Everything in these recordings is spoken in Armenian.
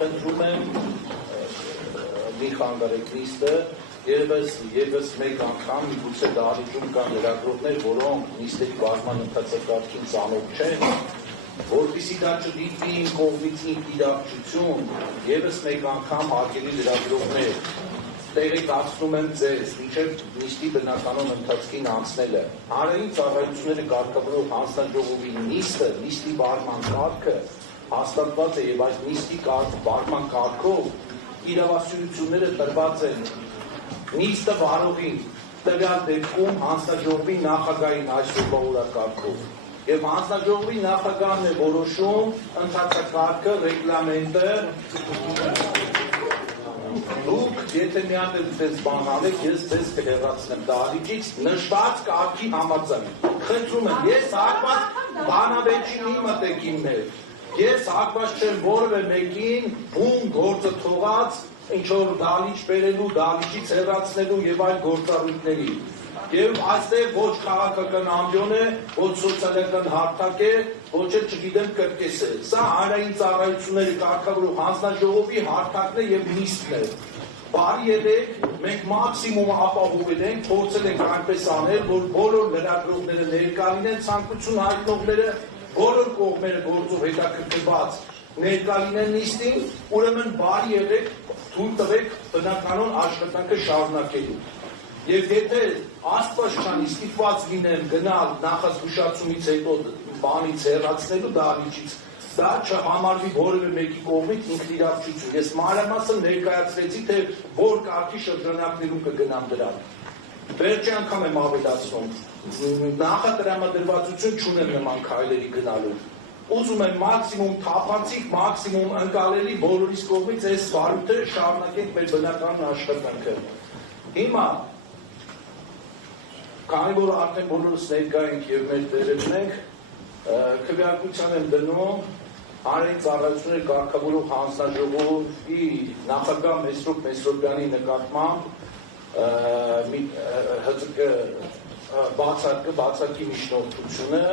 Ընտրում եմ մի խանգարեք նիստը, եւս մեկ անգամ միգուցե դահլիճում կան լրագրողներ, որոնք նիստերի բաժնման ընթացակարգին ծանոթ չեն, որպեսզի դա չդիտվի իմ կողմից ինքնիրավչություն, եւս մեկ անգամ հարգելի լրագրողներ, տեղեկացնում եմ ձեզ, մինչև նիստի բնականոն ընթացքին անցնելը, հանրային ծառայությունները կարգավորող հանձնաժողովի նիստի բաժնման կարգը հաստատված է եւ այս նիստի բաժնման կարգով իրավասությունները տրված են նիստը վարողին, տվյալ դեպքում հանձնաժողովի նախագահին այսօրվա օրակարգով եւ հանձնաժողովի նախագահն է որոշում ընթացակարգը, ռեգլամենտը Դուք, եթե մի հատ այդպես բան անեք, ես ձեզ կհեռացնեմ դահլիճից նշված կարգի համաձայն։ Խնդրում եմ, ես հակված բանավեճին մտեք իմ մեջ։ Ես հակված չեմ որևէ մեկին բուն գործը թողած ինչ որ դահլիճ բերելու, դահլիճից հեռացնելու եւ այլ գործառույթների։ Եվ այստեղ ոչ քաղաքական ամբիոն է, ոչ սոցիալական հարթակ է, ոչ էլ չգիտեմ կրկես է։ Սա հանրային ծառայությունների կարգավորող հանձնաժողովի հարթակն է եւ նիստն է։ Բարի եղեք, մենք մաքսիմումը ապահովել ենք, փորձել ենք այնպես անել, որ բոլոր լրագրողները ներկա լինեն, ցանկություն հայտնողները, բոլոր կողմերը գործով հետաքրքրված ներկա լինեն նիստին, ուրեմն բարի եղեք, թույլ տվեք բնականոն աշխատանքը շարունակելու։ Եվ եթե աստված չանի ստիպված լինեմ գնալ նախազգուշացումից հետո բանից հեռացնելու դահլիճից, դա չհամարվի որևէ մեկի կողմից ինքնիրավչություն։ Ես մանրամասն ներկայացրեցի, թե որ կարգի շրջանակներում կգնամ դրան։ Վերջի անգամ եմ ավելացնում, նախատրամադրվածություն չունեմ նման քայլերի գնալու։ Ուզում եմ մաքսիմում թափանցիկ, մաքսիմում ընկալելի բոլորիս կողմից այս վարույթը շարունակենք մեր բնական աշխատանքը։ Հիմա քանի որ արդեն բոլորս ներկա ենք եւ մեր տերերն ենք, քվեարկության եմ դնում հանրային ծառայությունների կարգավորող հանձնաժողովի նախագահ Մեսրոպ Մեսրոպյանի նկատմամբ բացարկի միջնորդությունը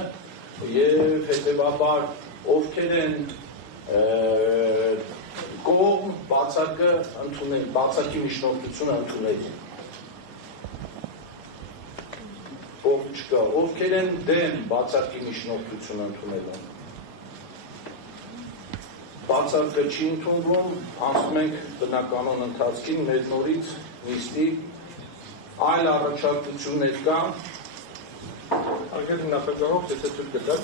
եւ հետեւաբար ովքեր են կողմ բացարկը ընդունել, բացարկի միջնորդությունը ընդունել։ Չկա, ովքեր են դեմ բացարկի միջնորդությունը ընդունելը։ Բացարկը չի ընդունվում, անցնում ենք բնականոն ընթացքին, մեր նորից նիստի այլ առաջարկություններ կան։ Արգելի նախագահող, եթե թույլ կտաք,